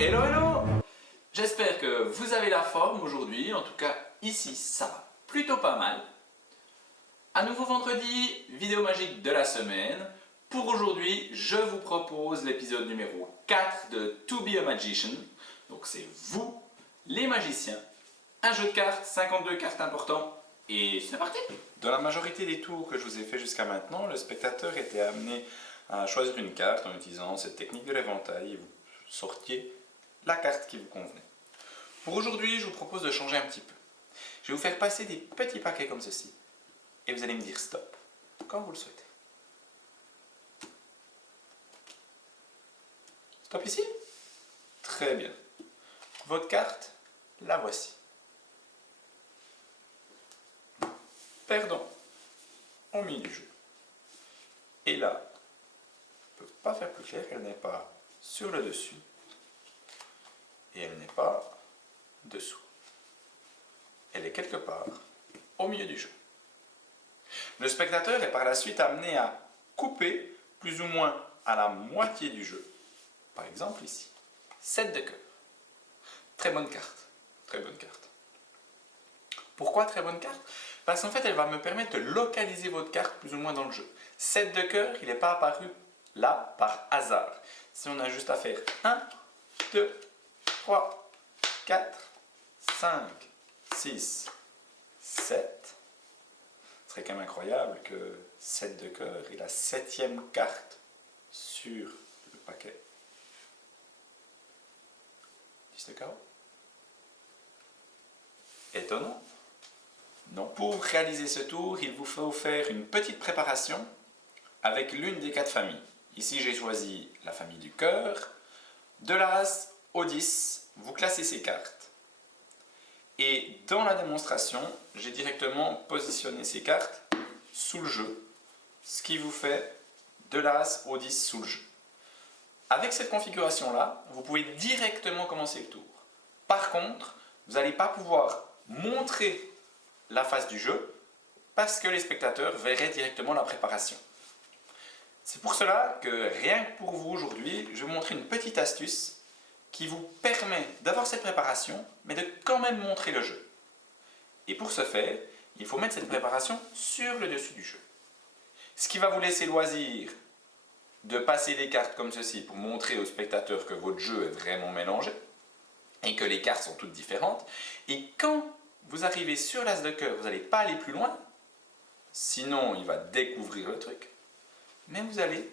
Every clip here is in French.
Hello, hello! J'espère que vous avez la forme aujourd'hui, en tout cas ici ça va plutôt pas mal. À nouveau vendredi, vidéo magique de la semaine. Pour aujourd'hui, je vous propose l'épisode numéro 4 de To Be a Magician. Donc c'est vous, les magiciens. Un jeu de cartes, 52 cartes importantes et c'est parti! Dans la majorité des tours que je vous ai fait jusqu'à maintenant, le spectateur était amené à choisir une carte en utilisant cette technique de l'éventail et vous sortiez la carte qui vous convenait. Pour aujourd'hui, je vous propose de changer un petit peu. Je vais vous faire passer des petits paquets comme ceci et vous allez me dire stop quand vous le souhaitez. Stop ici? Très bien. Votre carte, la voici. Perdant au milieu du jeu. Et là, je ne peux pas faire plus clair, elle n'est pas sur le dessus et elle n'est pas dessous. Elle est quelque part au milieu du jeu. Le spectateur est par la suite amené à couper plus ou moins à la moitié du jeu. Par exemple ici, 7 de cœur. Très bonne carte, très bonne carte. Pourquoi très bonne carte? Parce qu'en fait, elle va me permettre de localiser votre carte plus ou moins dans le jeu. 7 de cœur, il n'est pas apparu là par hasard. Si on a juste à faire 1, 2, 3, 4, 5, 6, 7, ce serait quand même incroyable que 7 de cœur est la 7e carte sur le paquet. 10 de carreau. Étonnant. Non. Pour réaliser ce tour, il vous faut faire une petite préparation avec l'une des 4 familles. Ici, j'ai choisi la famille du cœur. De l'as au 10, vous classez ces cartes. Et dans la démonstration, j'ai directement positionné ces cartes sous le jeu, ce qui vous fait de l'as au 10 sous le jeu. Avec cette configuration-là, vous pouvez directement commencer le tour. Par contre, vous n'allez pas pouvoir montrer la face du jeu parce que les spectateurs verraient directement la préparation. C'est pour cela que rien que pour vous aujourd'hui, je vais vous montrer une petite astuce qui vous permet d'avoir cette préparation mais de quand même montrer le jeu. Et pour ce faire, il faut mettre cette préparation sur le dessus du jeu. Ce qui va vous laisser loisir de passer les cartes comme ceci pour montrer aux spectateurs que votre jeu est vraiment mélangé et que les cartes sont toutes différentes. Et quand vous arrivez sur l'as de cœur, vous n'allez pas aller plus loin, sinon il va découvrir le truc, mais vous allez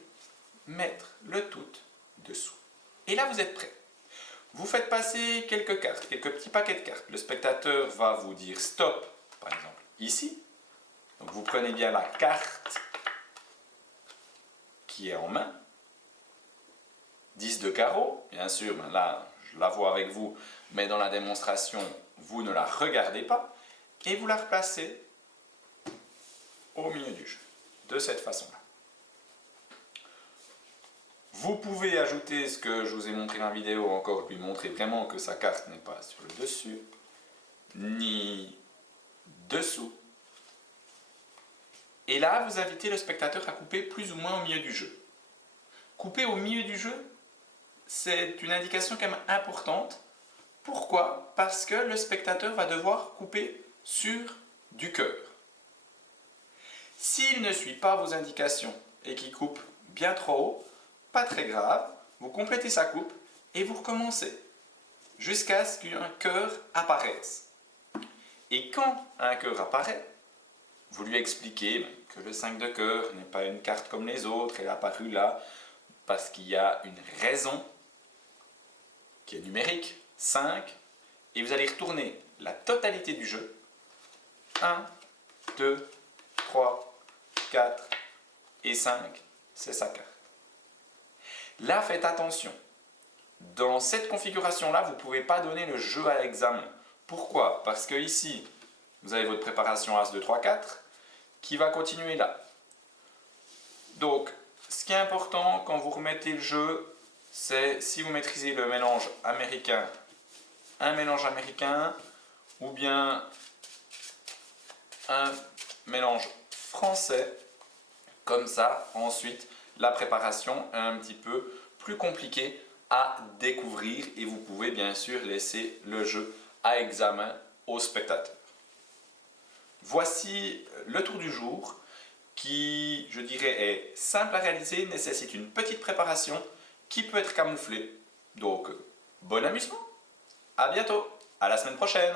mettre le tout dessous. Et là vous êtes prêt. Vous faites passer quelques cartes, quelques petits paquets de cartes. Le spectateur va vous dire stop, par exemple ici. Donc vous prenez bien la carte qui est en main. 10 de carreau, bien sûr, là je la vois avec vous, mais dans la démonstration, vous ne la regardez pas et vous la replacez au milieu du jeu, de cette façon-là. Vous pouvez ajouter ce que je vous ai montré dans la vidéo, encore lui montrer vraiment que sa carte n'est pas sur le dessus, ni dessous. Et là, vous invitez le spectateur à couper plus ou moins au milieu du jeu. Couper au milieu du jeu, c'est une indication quand même importante. Pourquoi? Parce que le spectateur va devoir couper sur du cœur. S'il ne suit pas vos indications et qu'il coupe bien trop haut, pas très grave, vous complétez sa coupe et vous recommencez jusqu'à ce qu'un cœur apparaisse. Et quand un cœur apparaît, vous lui expliquez que le 5 de cœur n'est pas une carte comme les autres, elle est apparue là parce qu'il y a une raison qui est numérique, 5, et vous allez retourner la totalité du jeu, 1, 2, 3, 4 et 5, c'est sa carte. Là, faites attention, dans cette configuration-là, vous ne pouvez pas donner le jeu à l'examen. Pourquoi? Parce que ici, vous avez votre préparation As 2, 3, 4, qui va continuer là. Donc, ce qui est important quand vous remettez le jeu, c'est si vous maîtrisez le mélange américain, un mélange américain, ou bien un mélange français, comme ça, ensuite, la préparation est un petit peu plus compliquée à découvrir et vous pouvez bien sûr laisser le jeu à examen aux spectateurs. Voici le tour du jour qui, je dirais, est simple à réaliser, nécessite une petite préparation qui peut être camouflée. Donc, bon amusement. À bientôt, à la semaine prochaine.